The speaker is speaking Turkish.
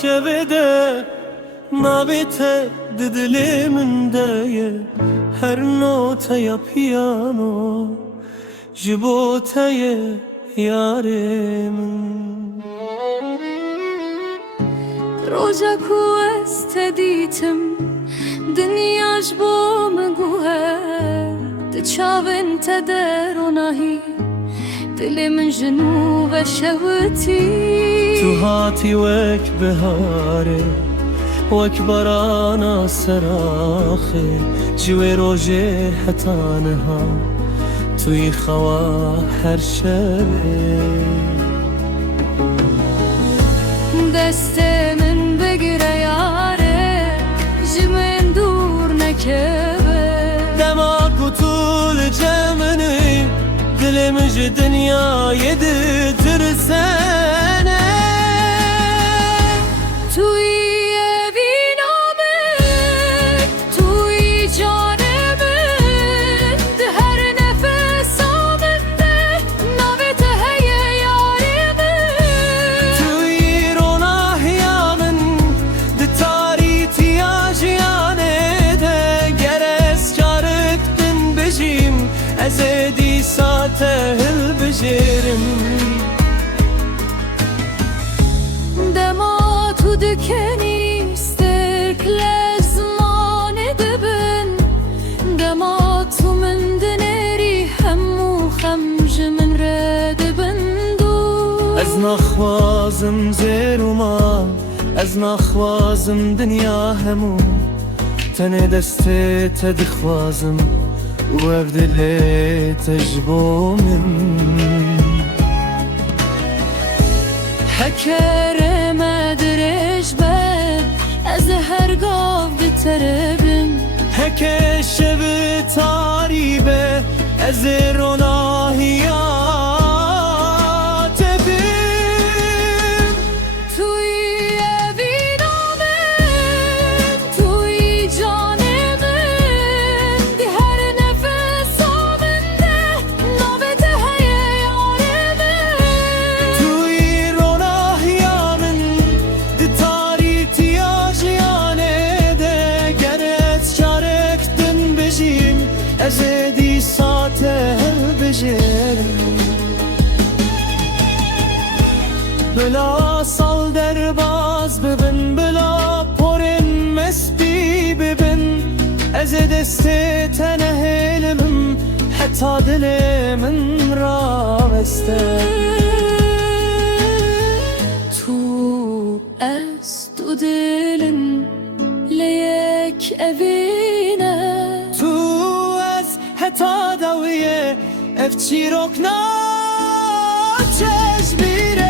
şevede nabite diliminde her notaya piyano jiboteye yarimin Roja ku esteditim Dünyaş bo me guhe Të qavin të deronahi Dili min jinu ve şevti Tu hati wek behare wek barana seraxe Jiwe roje hetaneha Tuyi xawa her şeve Deste min begire yare Jimin dur nekebe Dema kutul cemini Dilim ji dünya yedirtirsene Tuyi evinamin Tuyi canemin Her nefes aminde Navete heye yarimin Tuyi ronahyamin Di tariti ajiyane de Geres karık din bijim Ez edi satehil bijirim Dema tu dükeni sterkle zmane dibin Dema tu min dineri hemmu xemjimin redibin du Ez naxwazim zeruma Ez naxwazim dünya hemû Tenê destê te dixwazim û ev dilê te ji bo min Hekereme dirêj be Ez her gav biterebim Heke şevi tarî be Ez ê ronahiya te bim Tuyi evinamin Tuyi canemin Di her nefes aminde Navete heye yarimin Tuyi ronahyamin Di tarîti ajiyane de Geret karek din bijîm Ez ê dîsa te bijirim Bila sal derbaz bibin Bila porên mespî bibin Ez ê destê te nehelimim Heta dilê min raveste Tu es tu dilin Leyek evine Tu ez heta dawiye Ev çîrok naçeş bîre